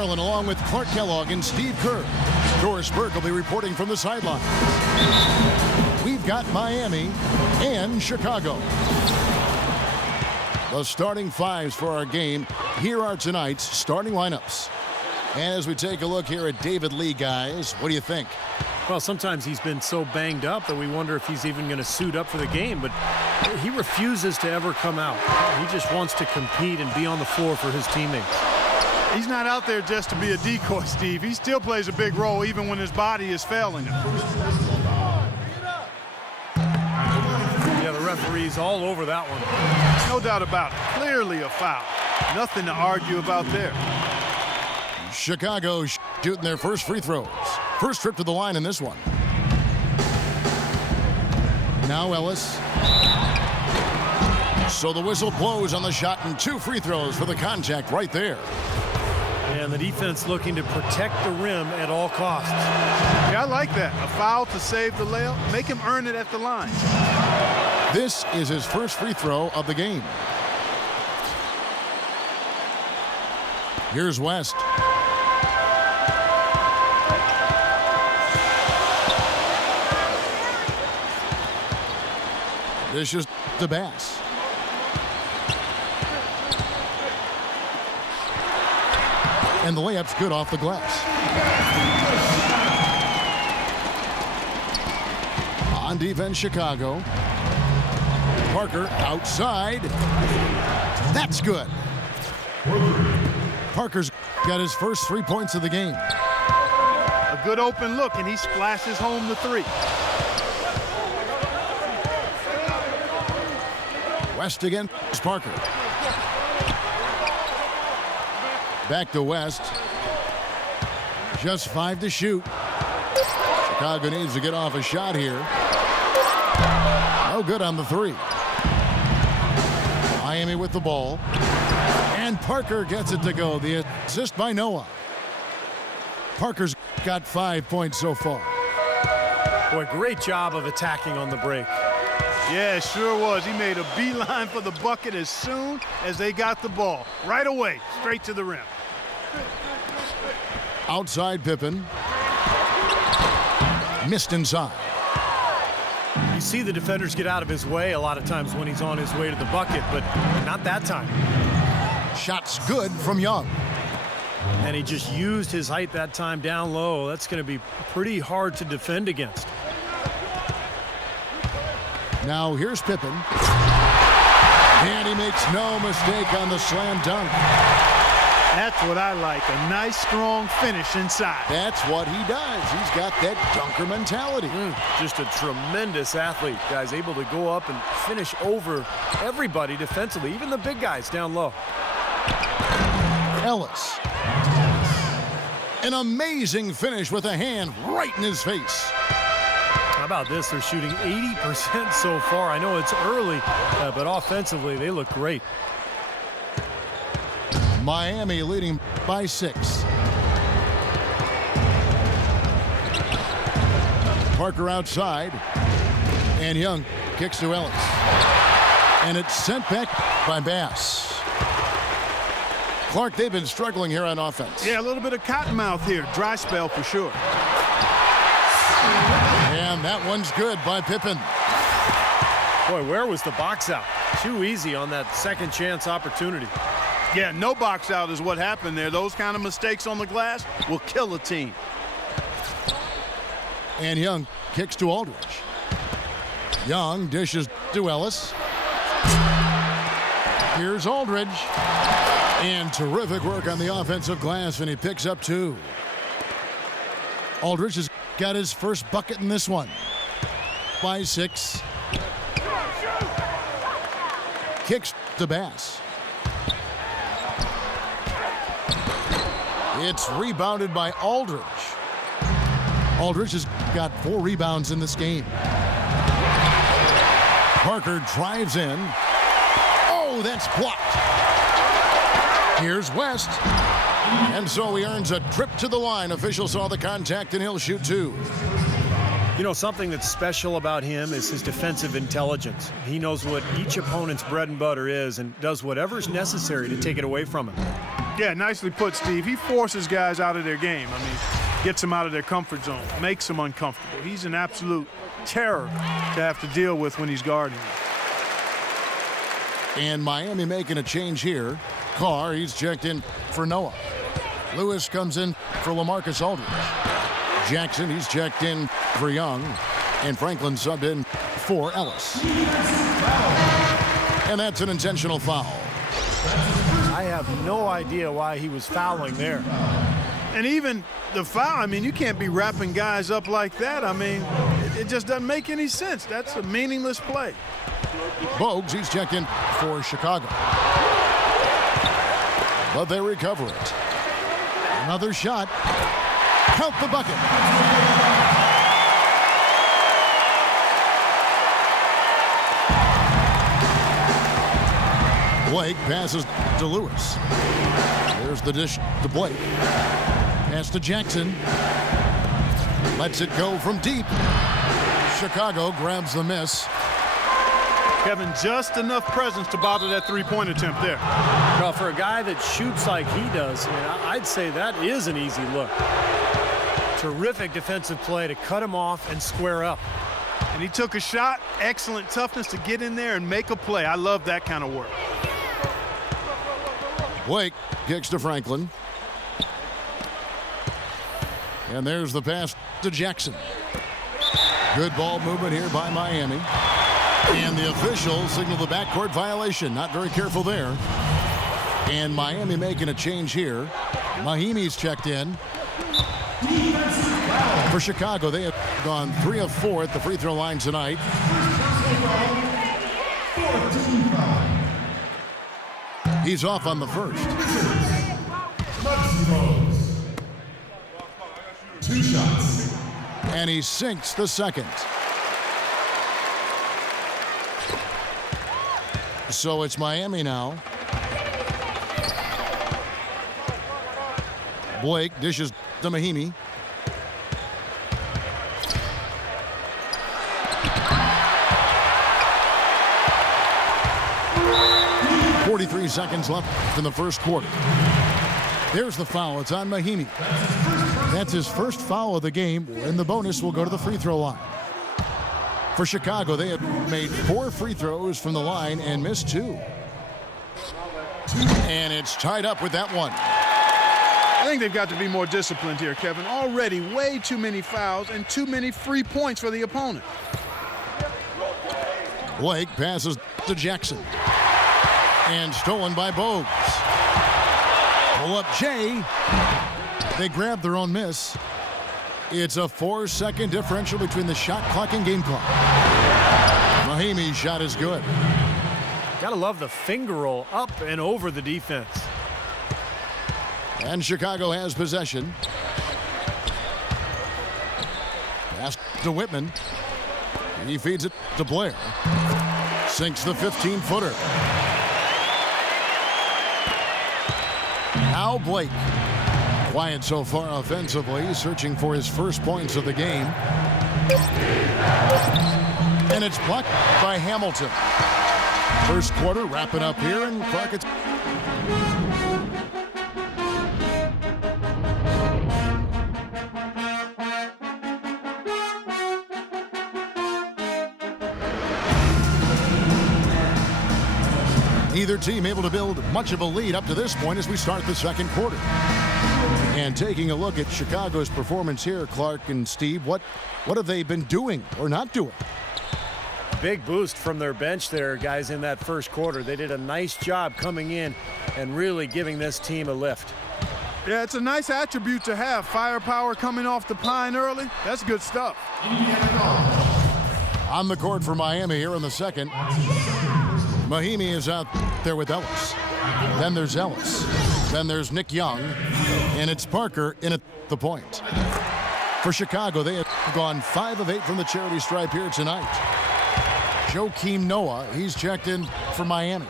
McFarland along with Clark Kellogg and Steve Kerr. Doris Burke will be reporting from the sideline. We've got Miami and Chicago. The starting fives for our game. Here are tonight's starting lineups. As we take a look here at David Lee, guys, what do you think? Well, sometimes he's been so banged up that we wonder if he's even going to suit up for the game, but he refuses to ever come out. He just wants to compete and be on the floor for his teammates. He's not out there just to be a decoy, Steve. He still plays a big role even when his body is failing him. Yeah, the referee's all over that one. No doubt about it. Clearly a foul. Nothing to argue about there. Chicago shooting their first free throws. First trip to the line in this one. Now Ellis. So the whistle blows on the shot and 2 free throws for the contact right there. And the defense looking to protect the rim at all costs. Yeah, I like that. A foul to save the layup. Make him earn it at the line. This is his first free throw of the game. Here's West. This is the Bass. And the layup's good off the glass. On defense, Chicago. Parker outside. That's good. Parker's got his first 3 points of the game. A good open look, and he splashes home the 3. West against Parker. Back to West. Just 5 to shoot. Chicago needs to get off a shot here. No good on the 3. Miami with the ball. And Parker gets it to go. The assist by Noah. Parker's got 5 points so far. Boy, great job of attacking on the break. Yeah, it sure was. He made a beeline for the bucket as soon as they got the ball. Right away, straight to the rim. Outside Pippen. Missed inside. You see the defenders get out of his way a lot of times when he's on his way to the bucket, but not that time. Shots good from Young. And he just used his height that time down low. That's going to be pretty hard to defend against. Now here's Pippen. And he makes no mistake on the slam dunk. That's what I like, a nice, strong finish inside. That's what he does. He's got that dunker mentality. Just a tremendous athlete. Guys able to go up and finish over everybody defensively, even the big guys down low. Ellis. An amazing finish with a hand right in his face. How about this? They're shooting 80% so far. I know it's early, but offensively, they look great. Miami leading by 6. Parker outside. And Young kicks to Ellis. And it's sent back by Bass. Clark, they've been struggling here on offense. Yeah, a little bit of cottonmouth here. Dry spell for sure. And that one's good by Pippen. Boy, where was the box out? Too easy on that second chance opportunity. Yeah, no box out is what happened there. Those kind of mistakes on the glass will kill a team. And Young kicks to Aldridge. Young dishes to Ellis. Here's Aldridge. And terrific work on the offensive glass, and he picks up 2. Aldridge has got his first bucket in this one. By 6. Kicks to Bass. It's rebounded by Aldridge. Aldridge has got 4 rebounds in this game. Parker drives in. Oh, that's blocked. Here's West. And so he earns a trip to the line. Official saw the contact, and he'll shoot 2. You know, something that's special about him is his defensive intelligence. He knows what each opponent's bread and butter is and does whatever's necessary to take it away from him. Yeah, nicely put, Steve. He forces guys out of their game. I mean, gets them out of their comfort zone, makes them uncomfortable. He's an absolute terror to have to deal with when he's guarding them. And Miami making a change here. Carr, he's checked in for Noah. Lewis comes in for Lamarcus Aldridge. Jackson, he's checked in for Young. And Franklin subbed in for Ellis. And that's an intentional foul. I have no idea why he was fouling there. And even the foul, I mean, you can't be wrapping guys up like that. I mean, it just doesn't make any sense. That's a meaningless play. Bogues, he's checked in for Chicago. But they recover it. Another shot. Count the bucket. Blake passes to Lewis. There's the dish to Blake. Pass to Jackson. Lets it go from deep. Chicago grabs the miss. Kevin, just enough presence to bother that three-point attempt there. Well, for a guy that shoots like he does, I'd say that is an easy look. Terrific defensive play to cut him off and square up. And he took a shot. Excellent toughness to get in there and make a play. I love that kind of work. Blake kicks to Franklin. And there's the pass to Jackson. Good ball movement here by Miami. And the officials signal the backcourt violation. Not very careful there. And Miami making a change here. Mahinmi's checked in. For Chicago, they have gone 3 of 4 at the free throw line tonight. He's off on the first. 2 shots. And he sinks the second. So it's Miami now. Blake dishes to Mahinmi. .43 seconds left in the first quarter. There's the foul. It's on Mahinmi. That's his first foul of the game, and the bonus will go to the free throw line. For Chicago, they have made 4 free throws from the line and missed 2. And it's tied up with that one. I think they've got to be more disciplined here, Kevin. Already way too many fouls and too many free points for the opponent. Blake passes to Jackson. And stolen by Bogues. Pull up Jay. They grab their own miss. It's a 4-second differential between the shot clock and game clock. Mahinmi's shot is good. Gotta love the finger roll up and over the defense. And Chicago has possession. Pass to Wittman. He feeds it to Blair. Sinks the 15-footer. Now Blake. Quiet so far offensively, searching for his first points of the game. And it's blocked by Hamilton. First quarter wrapping up here, and Clark, it's neither team able to build much of a lead up to this point as we start the second quarter. And taking a look at Chicago's performance here, Clark and Steve, what have they been doing or not doing? Big boost from their bench there, guys, in that first quarter. They did a nice job coming in and really giving this team a lift. Yeah, it's a nice attribute to have. Firepower coming off the pine early. That's good stuff. On the court for Miami here in the second. Mahinmi is out there with Ellis. Then there's Ellis. Then there's Nick Young. And it's Parker in at the point. For Chicago, they have gone 5 of 8 from the charity stripe here tonight. Joakim Noah, he's checked in for Miami.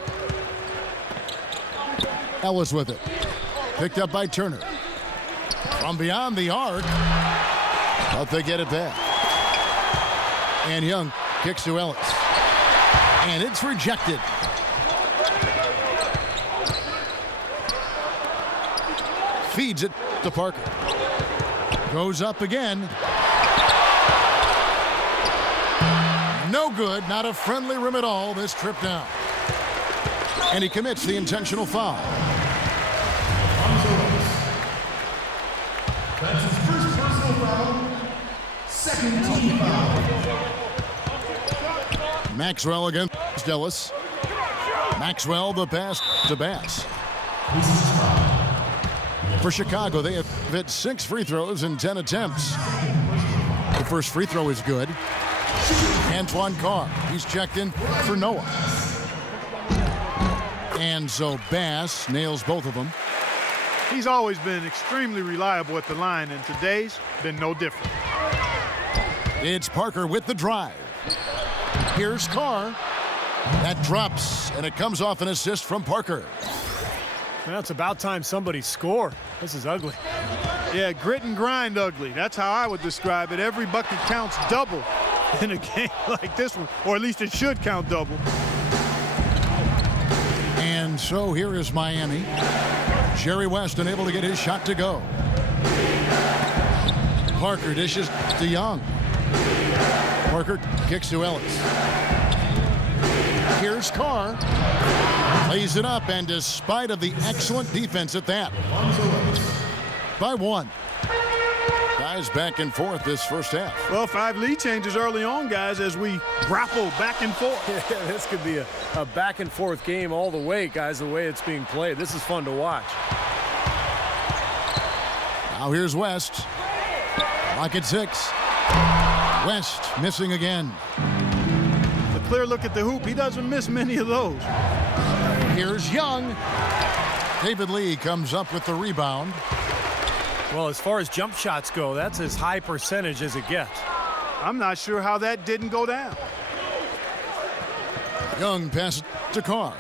Ellis with it. Picked up by Turner. From beyond the arc. But they get it back. And Young kicks to Ellis. And it's rejected. Feeds it to Parker. Goes up again. No good. Not a friendly rim at all this trip down. And he commits the intentional foul. That's his first personal foul. Second team foul. Maxwell against Ellis. Maxwell the pass to Bass. For Chicago, they have hit 6 free throws in 10 attempts. The first free throw is good. Antoine Carr, he's checked in for Noah. And so Bass nails both of them. He's always been extremely reliable at the line, and today's been no different. It's Parker with the drive. Here's Carr. That drops, and it comes off an assist from Parker. Well, it's about time somebody scored. This is ugly. Yeah, grit and grind ugly. That's how I would describe it. Every bucket counts double in a game like this one, or at least it should count double. And so here is Miami. Jerry West unable to get his shot to go. Parker dishes to Young. Parker kicks to Ellis. Here's Carr. Plays it up, and despite of the excellent defense at that, by 1. Guys back and forth this first half. Well, 5 lead changes early on, guys, as we grapple back and forth. Yeah, this could be a back and forth game all the way, guys, the way it's being played. This is fun to watch. Now here's West. Lock at 6. West missing again. A clear look at the hoop. He doesn't miss many of those. Here's Young. David Lee comes up with the rebound. Well, as far as jump shots go, that's as high percentage as it gets. I'm not sure how that didn't go down. Young passes to Carr.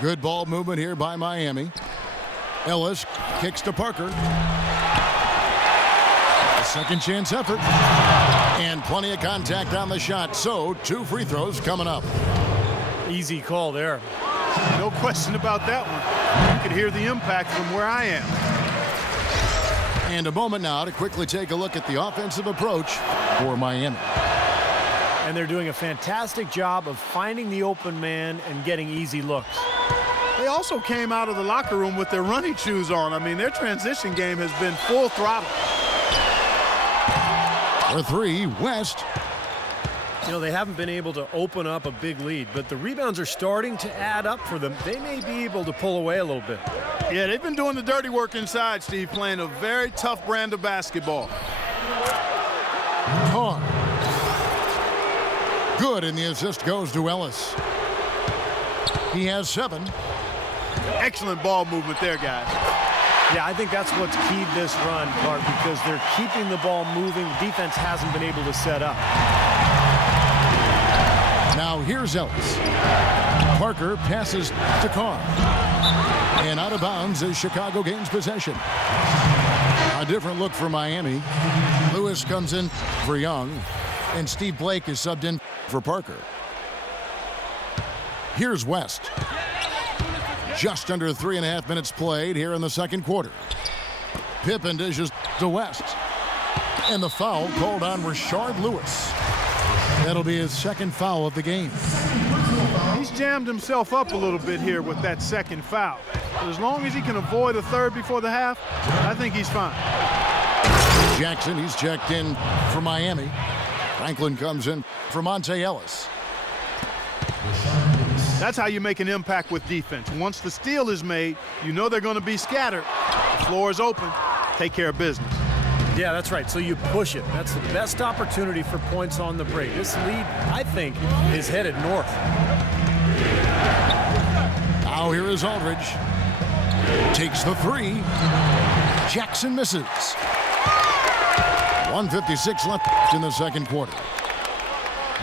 Good ball movement here by Miami. Ellis kicks to Parker. A second chance effort. And plenty of contact on the shot. So 2 free throws coming up. Easy call there. No question about that one. You can hear the impact from where I am. And a moment now to quickly take a look at the offensive approach for Miami. And they're doing a fantastic job of finding the open man and getting easy looks. They also came out of the locker room with their running shoes on. I mean, their transition game has been full throttle. For 3, West. You know, they haven't been able to open up a big lead, but the rebounds are starting to add up for them. They may be able to pull away a little bit. Yeah, they've been doing the dirty work inside, Steve, playing a very tough brand of basketball. Carr. Good, and the assist goes to Ellis. He has 7. Excellent ball movement there, guys. Yeah, I think that's what's keyed this run, Clark, because they're keeping the ball moving. The defense hasn't been able to set up. Now here's Ellis. Parker passes to Carr. And out of bounds as Chicago gains possession. A different look for Miami. Lewis comes in for Young. And Steve Blake is subbed in for Parker. Here's West. Just under 3.5 minutes played here in the second quarter. Pippen dishes to West. And the foul called on Rashard Lewis. That'll be his second foul of the game. He's jammed himself up a little bit here with that second foul. But as long as he can avoid a third before the half, I think he's fine. Jackson, he's checked in for Miami. Franklin comes in for Monta Ellis. That's how you make an impact with defense. Once the steal is made, you know they're going to be scattered. The floor is open. Take care of business. Yeah, that's right. So you push it. That's the best opportunity for points on the break. This lead, I think, is headed north. Now here is Aldridge. Takes the 3. Jackson misses. 1:56 left in the second quarter.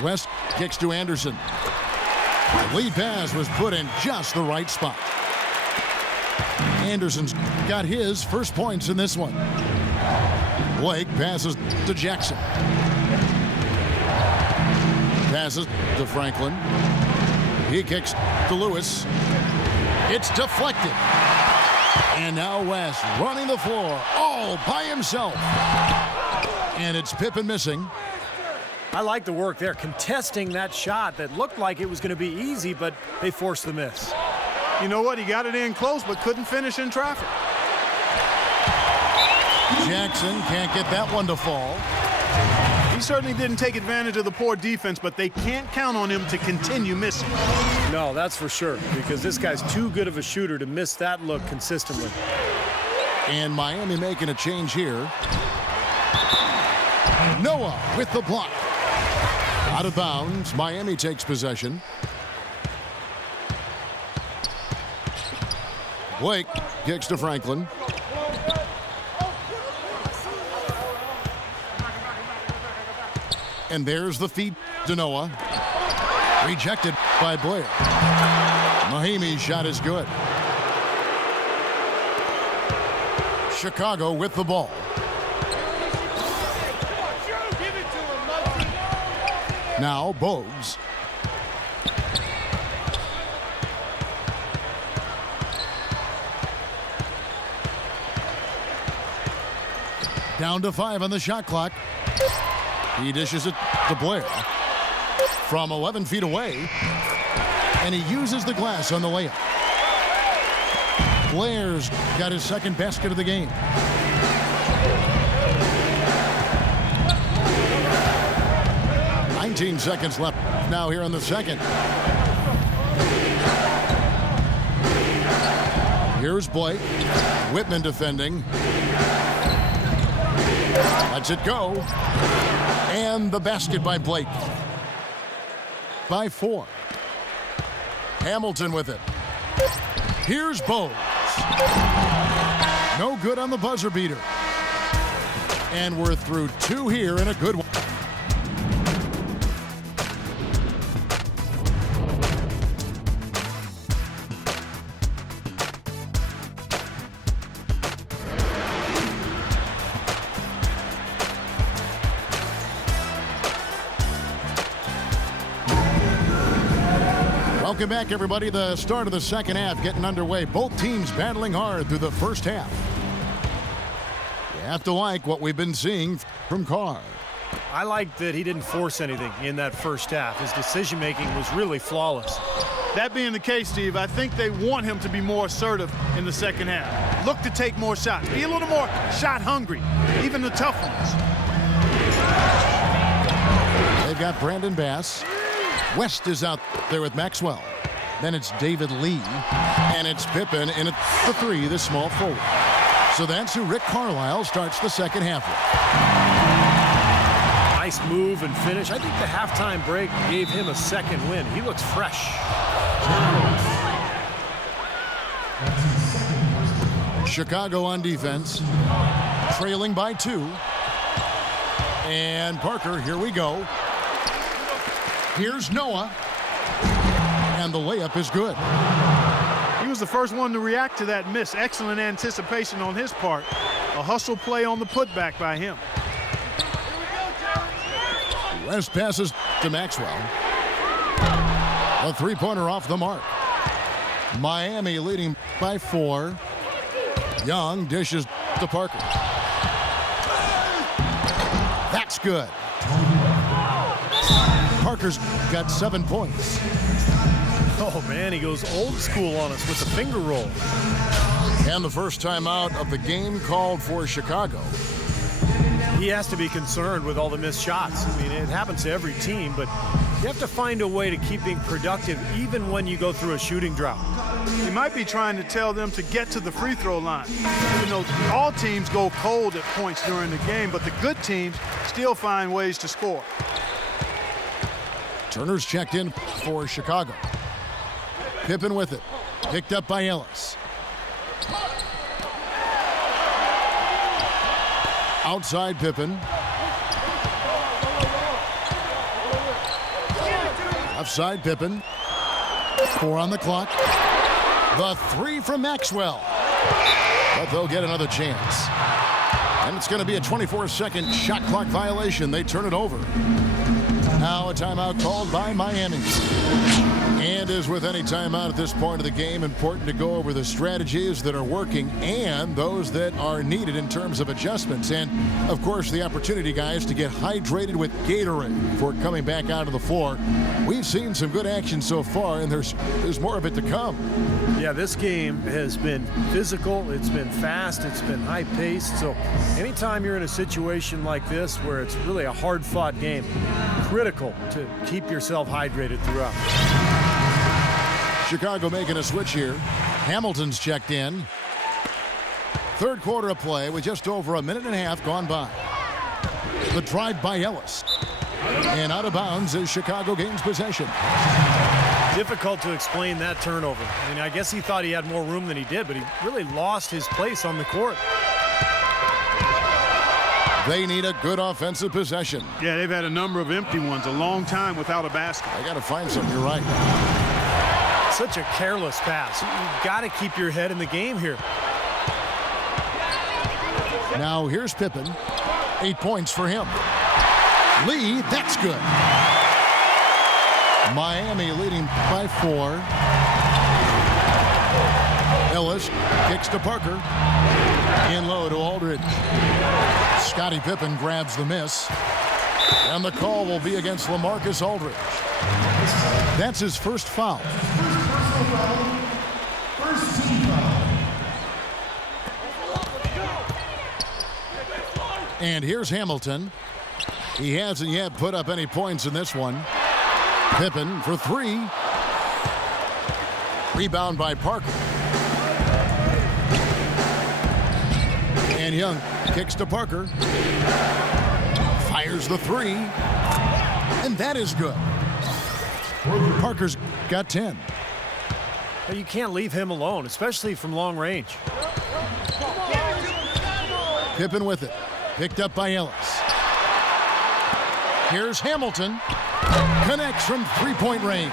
West kicks to Andersen. The lead pass was put in just the right spot. Andersen's got his first points in this one. Blake passes to Jackson. Passes to Franklin. He kicks to Lewis. It's deflected. And now West running the floor all by himself. And it's Pippen missing. I like the work there, contesting that shot that looked like it was going to be easy, but they forced the miss. You know what? He got it in close, but couldn't finish in traffic. Jackson can't get that one to fall. He certainly didn't take advantage of the poor defense, but they can't count on him to continue missing. No, that's for sure, because this guy's too good of a shooter to miss that look consistently. And Miami making a change here. Noah with the block. Out of bounds. Miami takes possession. Blake kicks to Franklin. And there's the feed to Noah. Rejected by Blair. Mahinmi's shot is good. Chicago with the ball. Now Bogues. Down to 5 on the shot clock. He dishes it to Blair from 11 feet away, and he uses the glass on the layup. Blair's got his second basket of the game. $19 seconds left now here in the second. Here's Blake. Wittman defending. Lets it go. And the basket by Blake. By 4. Hamilton with it. Here's Bogues. No good on the buzzer beater. And we're through 2 here in a good one. Welcome back, everybody. The start of the second half getting underway. Both teams battling hard through the first half. You have to like what we've been seeing from Carr. I like that he didn't force anything in that first half. His decision-making was really flawless. That being the case, Steve, I think they want him to be more assertive in the second half. Look to take more shots. Be a little more shot hungry, even the tough ones. They've got Brandon Bass. West is out there with Maxwell. Then it's David Lee. And it's Pippen in at the 3, the small forward. So that's who Rick Carlisle starts the second half with. Nice move and finish. I think the halftime break gave him a second win. He looks fresh. Chicago on defense. Trailing by 2. And Parker, here we go. Here's Noah. And the layup is good. He was the first one to react to that miss. Excellent anticipation on his part. A hustle play on the putback by him. West passes to Maxwell. A three-pointer off the mark. Miami leading by 4. Young dishes to Parker. That's good. Parker's got 7 points. Oh, man, he goes old school on us with the finger roll. And the first time out of the game called for Chicago. He has to be concerned with all the missed shots. I mean, it happens to every team, but you have to find a way to keep being productive even when you go through a shooting drought. He might be trying to tell them to get to the free throw line. You know, all teams go cold at points during the game, but the good teams still find ways to score. Turner's checked in for Chicago. Pippen with it. Picked up by Ellis. Outside Pippen. Offside Pippen. 4 on the clock. The 3 from Maxwell. But they'll get another chance. And it's going to be a 24-second shot clock violation. They turn it over. Now a timeout called by Miami. And as with any timeout at this point of the game, important to go over the strategies that are working and those that are needed in terms of adjustments. And, of course, the opportunity, guys, to get hydrated with Gatorade before coming back out of the floor. We've seen some good action so far, and there's more of it to come. Yeah, this game has been physical. It's been fast. It's been high-paced. So anytime you're in a situation like this where it's really a hard-fought game, critical to keep yourself hydrated throughout. Chicago making a switch here. Hamilton's checked in. Third quarter of play with just over a minute and a half gone by. The drive by Ellis. And out of bounds as Chicago gains possession. Difficult to explain that turnover. I mean, I guess he thought he had more room than he did, but he really lost his place on the court. They need a good offensive possession. Yeah, they've had a number of empty ones, a long time without a basket. I got to find something. You're right. Such a careless pass. You've got to keep your head in the game here. Now here's Pippen. 8 points for him. Lee, that's good. Miami leading by 4. Ellis kicks to Parker. In low to Aldridge. Scottie Pippen grabs the miss. And the call will be against Lamarcus Aldridge. That's his first foul. First team foul. And here's Hamilton. He hasn't yet put up any points in this one. Pippen for 3. Rebound by Parker. And Young kicks to Parker. Fires the 3. And that is good. Parker's got 10. You can't leave him alone, especially from long range. Pippen with it. Picked up by Ellis. Here's Hamilton. Connects from three-point range.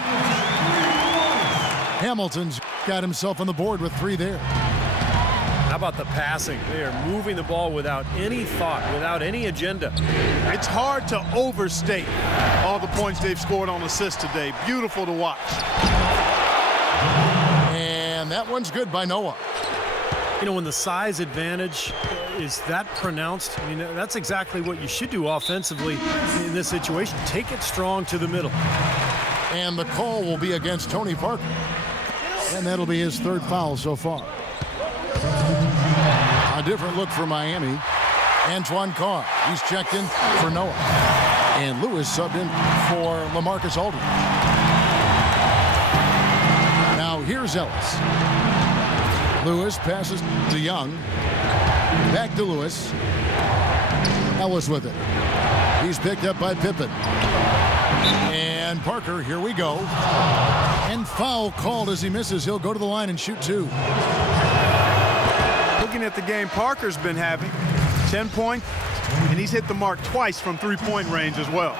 Hamilton's got himself on the board with 3 there. How about the passing? They are moving the ball without any thought, without any agenda. It's hard to overstate all the points they've scored on assists today. Beautiful to watch. And that one's good by Noah. You know, when the size advantage is that pronounced, I mean, that's exactly what you should do offensively in this situation. Take it strong to the middle. And the call will be against Tony Parker. And that'll be his 3rd foul so far. A different look for Miami. Antoine Carr, he's checked in for Noah. And Lewis subbed in for Lamarcus Aldridge. Now here's Ellis. Lewis passes to Young. Back to Lewis. Ellis with it. He's picked up by Pippen. And Parker, here we go. And foul called as he misses. He'll go to the line and shoot 2. Looking at the game Parker's been having, 10 points, and he's hit the mark twice from three-point range as well.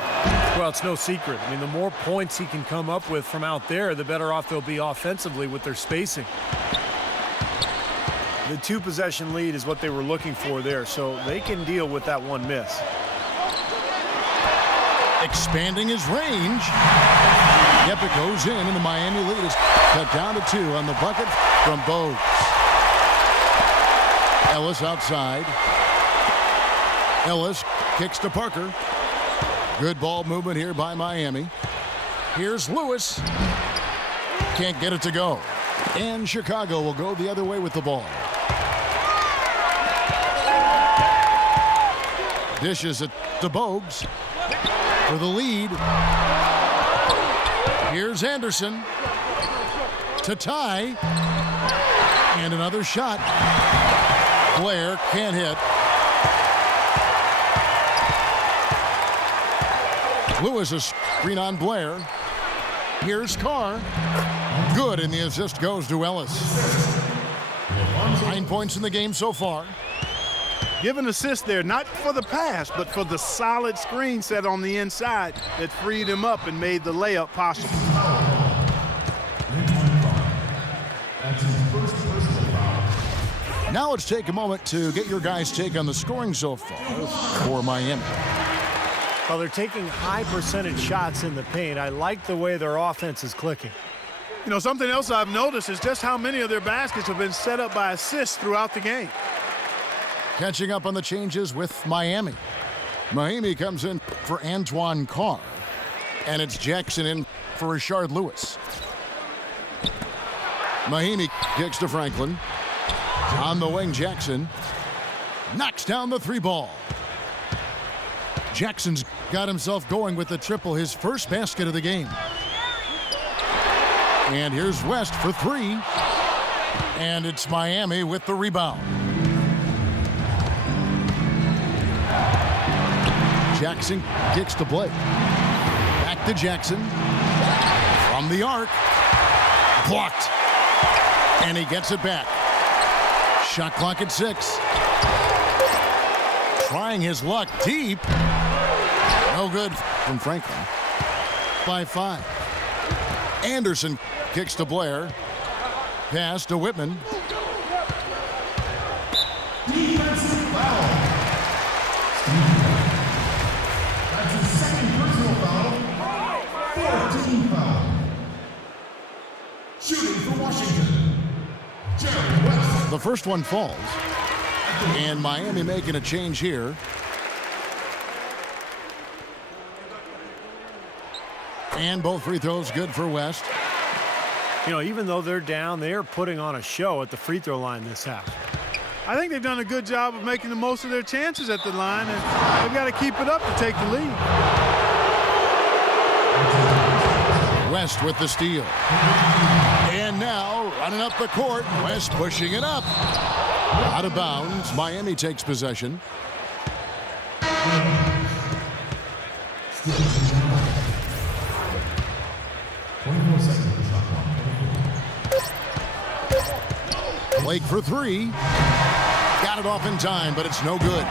Well, it's no secret. I mean, the more points he can come up with from out there, the better off they'll be offensively with their spacing. The 2-possession lead is what they were looking for there, so they can deal with that one miss. Expanding his range. Yep, it goes in, and the Miami lead is cut down to 2 on the bucket from Bogues. Ellis outside. Ellis kicks to Parker. Good ball movement here by Miami. Here's Lewis. Can't get it to go. And Chicago will go the other way with the ball. Dishes it to Bogues for the lead. Here's Andersen to tie. And another shot. Blair can't hit. Lewis is screen on Blair. Here's Carr. Good, and the assist goes to Ellis. 9 points in the game so far. Give an assist there, not for the pass, but for the solid screen set on the inside that freed him up and made the layup possible. Now let's take a moment to get your guys' take on the scoring so far for Miami. Well, they're taking high percentage shots in the paint. I like the way their offense is clicking. You know, something else I've noticed is just how many of their baskets have been set up by assists throughout the game. Catching up on the changes with Miami. Mahinmi comes in for Antoine Carr. And it's Jackson in for Rashard Lewis. Mahinmi kicks to Franklin. On the wing, Jackson knocks down the three ball. Jackson's got himself going with the triple, his first basket of the game. And here's West for three. And it's Miami with the rebound. Jackson kicks to Blake. Back to Jackson. From the arc. Blocked. And he gets it back. Shot clock at 6. Trying his luck deep. No good from Franklin. By 5. Andersen kicks to Blair. Pass to Wittman. Defensive foul. That's his second personal foul. 14 foul. Shooting for Washington, Jarem West. The first one falls. And Miami making a change here. And both free throws good for West. You know, even though they're down, they are putting on a show at the free throw line this half. I think they've done a good job of making the most of their chances at the line, and they've got to keep it up to take the lead. West with the steal. And now running up the court, West pushing it up. Out of bounds, Miami takes possession. Blake for three. Got it off in time, but it's no good.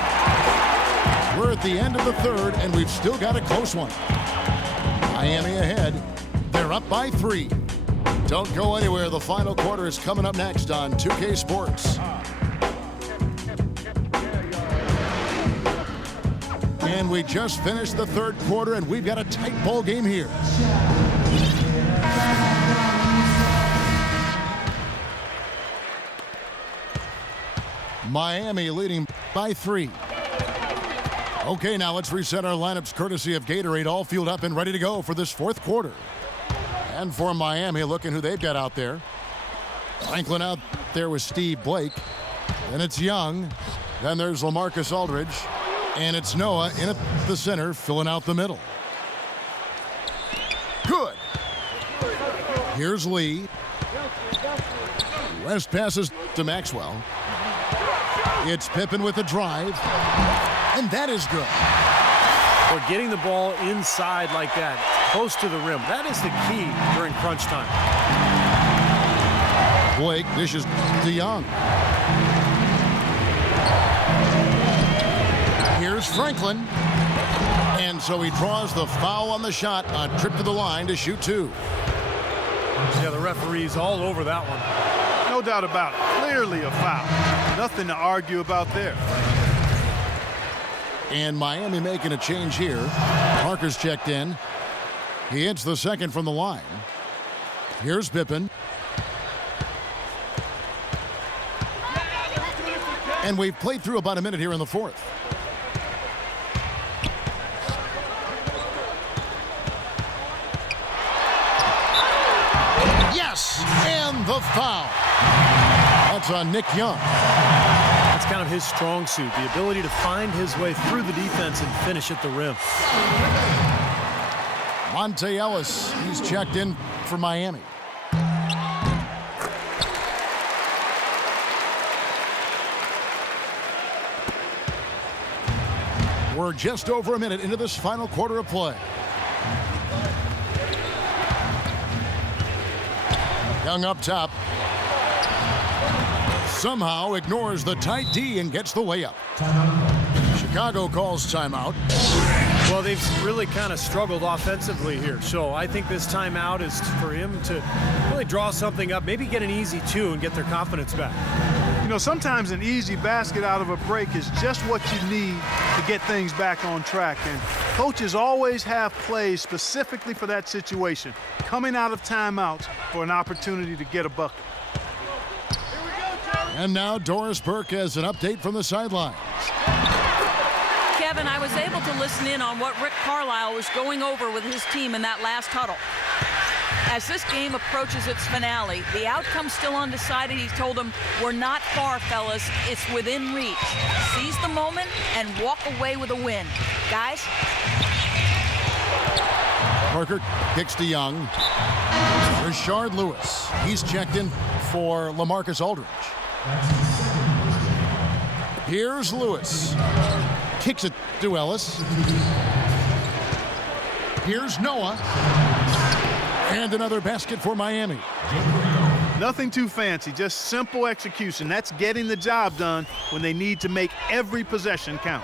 We're at the end of the third, and we've still got a close one. Miami ahead. They're up by 3. Don't go anywhere. The final quarter is coming up next on 2K Sports. And we just finished the third quarter, and we've got a tight ball game here. Miami leading by 3. Okay, now let's reset our lineups courtesy of Gatorade, all fueled up and ready to go for this fourth quarter. And for Miami, looking who they've got out there. Franklin out there with Steve Blake. Then it's Young. Then there's Lamarcus Aldridge. And it's Noah in at the center, filling out the middle. Good. Here's Lee. West passes to Maxwell. It's Pippen with the drive. And that is good. We're getting the ball inside like that, close to the rim. That is the key during crunch time. Blake dishes to Young. Here's Franklin. And so he draws the foul on the shot. A trip to the line to shoot 2. Yeah, the referee's all over that one. No doubt about it. Clearly a foul. Nothing to argue about there. And Miami making a change here. Parker's checked in. He hits the second from the line. Here's Pippen. And we've played through about a minute here in the fourth. Yes! And the foul. That's on Nick Young. That's kind of his strong suit, the ability to find his way through the defense and finish at the rim. Monta Ellis, he's checked in for Miami. We're just over a minute into this final quarter of play. Young up top. Somehow ignores the tight D and gets the layup. Chicago calls timeout. Well, they've really kind of struggled offensively here. So I think this timeout is for him to really draw something up, maybe get an easy 2 and get their confidence back. You know, sometimes an easy basket out of a break is just what you need to get things back on track. And coaches always have plays specifically for that situation, coming out of timeouts for an opportunity to get a bucket. And now Doris Burke has an update from the sidelines. Kevin, I was able to listen in on what Rick Carlisle was going over with his team in that last huddle. As this game approaches its finale, the outcome's still undecided. He told them, we're not far, fellas. It's within reach. Seize the moment and walk away with a win. Guys? Parker kicks to Young. Rashard Lewis. He's checked in for Lamarcus Aldridge. Here's Lewis. Kicks it to Ellis. Here's Noah. And another basket for Miami. Nothing too fancy, just simple execution. That's getting the job done when they need to make every possession count.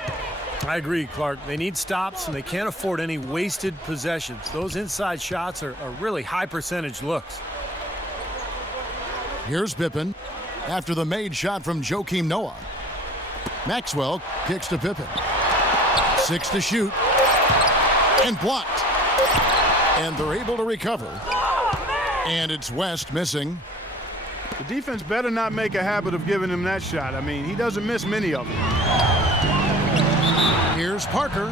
I agree, Clark. They need stops, and they can't afford any wasted possessions. Those inside shots are really high percentage looks. Here's Pippen after the made shot from Joakim Noah. Maxwell kicks to Pippen. 6 to shoot. And blocked. And they're able to recover. And it's West missing. The defense better not make a habit of giving him that shot. I mean, he doesn't miss many of them. Here's Parker.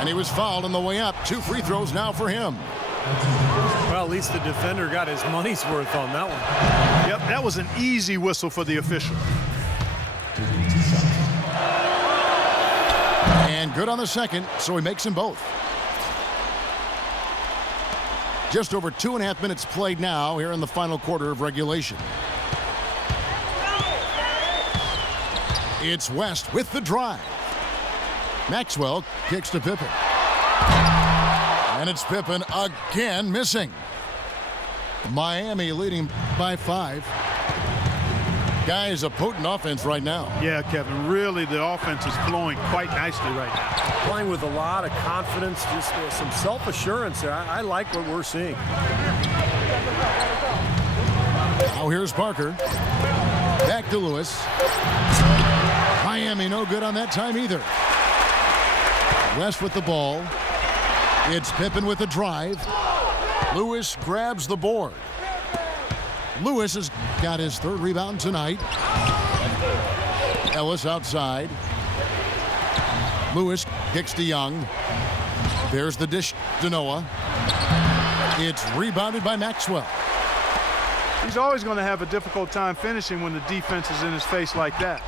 And he was fouled on the way up. 2 free throws now for him. Well, at least the defender got his money's worth on that one. Yep, that was an easy whistle for the official. And good on the second, so he makes them both. Just over 2.5 minutes played now here in the final quarter of regulation. It's West with the drive. Maxwell kicks to Pippen. And it's Pippen again missing. Miami leading by 5. Guys, a potent offense right now. Yeah, Kevin, really the offense is flowing quite nicely right now. Playing with a lot of confidence, just some self-assurance there. I like what we're seeing. Now here's Parker. Back to Lewis. Miami no good on that time either. West with the ball. It's Pippen with the drive. Lewis grabs the board. Lewis has got his 3rd rebound tonight. Ellis outside. Lewis kicks to Young. There's the dish to Noah. It's rebounded by Maxwell. He's always going to have a difficult time finishing when the defense is in his face like that.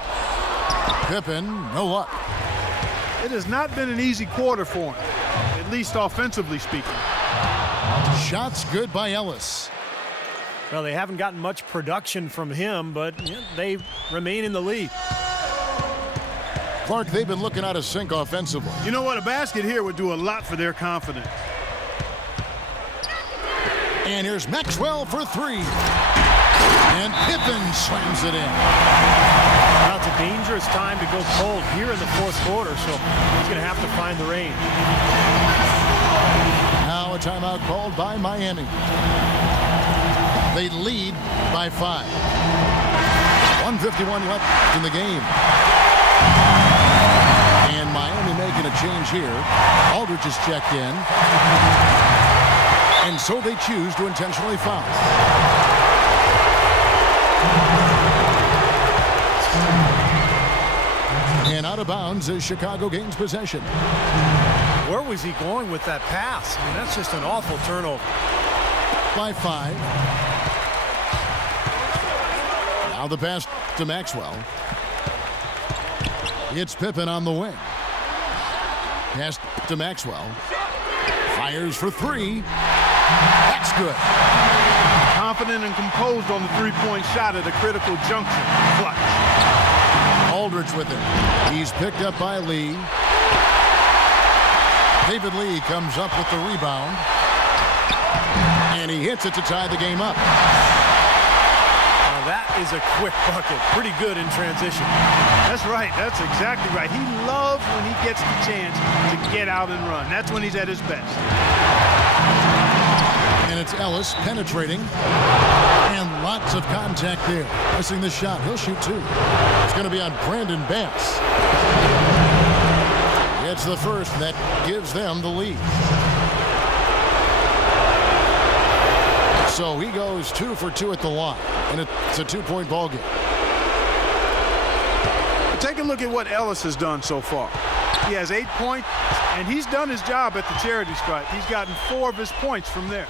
Pippen, no luck. It has not been an easy quarter for him, at least offensively speaking. Shots good by Ellis. Well, they haven't gotten much production from him, but they remain in the lead. Clark, they've been looking out of sync offensively. You know what? A basket here would do a lot for their confidence. And here's Maxwell for 3. And Pippen slams it in. Now it's a dangerous time to go cold here in the 4th quarter, so he's going to have to find the range. Now a timeout called by Miami. They lead by 5. 1:51 left in the game. And Miami making a change here. Aldridge is checked in. And so they choose to intentionally foul. And out of bounds as Chicago gains possession. Where was he going with that pass? I mean, that's just an awful turnover. By 5. Now the pass to Maxwell. It's Pippen on the wing. Pass to Maxwell. Fires for 3. That's good. Confident and composed on the 3-point shot at a critical juncture. Clutch. Aldridge with it. He's picked up by Lee. David Lee comes up with the rebound. And he hits it to tie the game up. Now that is a quick bucket. Pretty good in transition. That's right. That's exactly right. He loves when he gets the chance to get out and run. That's when he's at his best. And it's Ellis penetrating and Lots of contact there. Missing the shot. He'll shoot two. It's going to be on Brandon Bass. It's the first that gives them the lead. So he goes 2 for 2 at the line, and it's a 2-point ball game. Take a look at what Ellis has done so far. He has 8 points, and he's done his job at the charity stripe. He's gotten 4 of his points from there.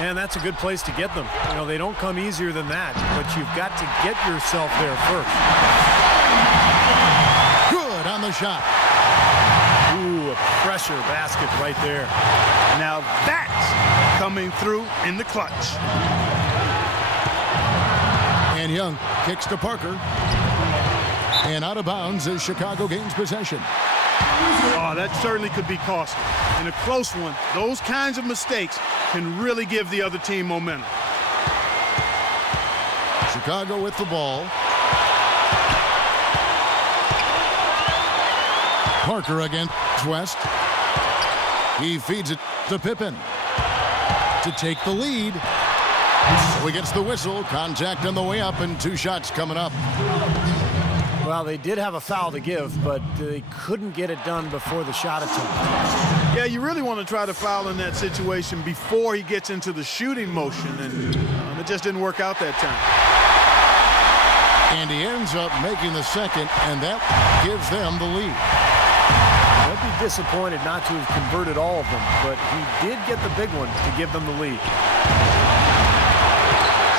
And that's a good place to get them. You know, they don't come easier than that, but you've got to get yourself there first. Good on the shot. Ooh, a pressure basket right there. Now that's coming through in the clutch. And Young kicks to Parker. And out of bounds as Chicago gains possession. Oh, that certainly could be costly. In a close one, those kinds of mistakes can really give the other team momentum. Chicago with the ball. Parker against West. He feeds it to Pippen to take the lead. So he gets the whistle. Contact on the way up, and 2 shots coming up. Well, they did have a foul to give, but they couldn't get it done before the shot attempt. Yeah, you really want to try to foul in that situation before he gets into the shooting motion, and it just didn't work out that time. And he ends up making the second, and that gives them the lead. They'll be disappointed not to have converted all of them, but he did get the big one to give them the lead.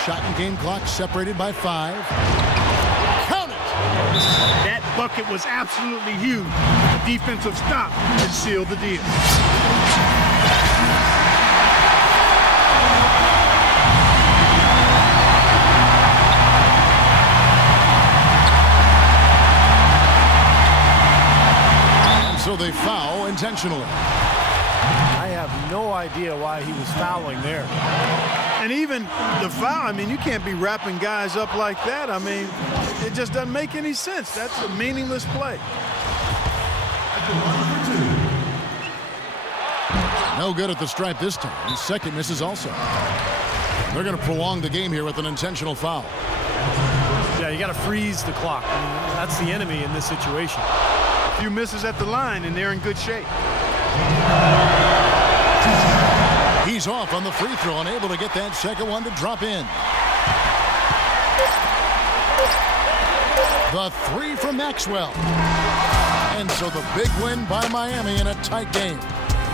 Shot and game clock separated by 5. Count it! That bucket was absolutely huge. The defensive stop had sealed the deal. So they foul intentionally. I have no idea why he was fouling there. And even the foul, I mean, you can't be wrapping guys up like that. I mean, it just doesn't make any sense. That's a meaningless play. No good at the stripe this time. His second misses also. They're going to prolong the game here with an intentional foul. Yeah, you got to freeze the clock. I mean, that's the enemy in this situation. A few misses at the line, and they're in good shape. He's off on the free throw, unable to get that second one to drop in. The 3 from Maxwell. And so the big win by Miami in a tight game.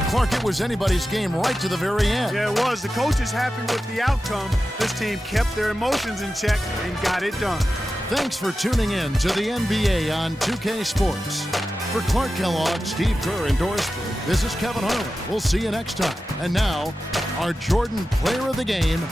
Clark, it was anybody's game right to the very end. Yeah, it was. The coach is happy with the outcome. This team kept their emotions in check and got it done. Thanks for tuning in to the NBA on 2K Sports. For Clark Kellogg, Steve Kerr, and Doris Berg, this is Kevin Harlan. We'll see you next time. And now, our Jordan Player of the Game,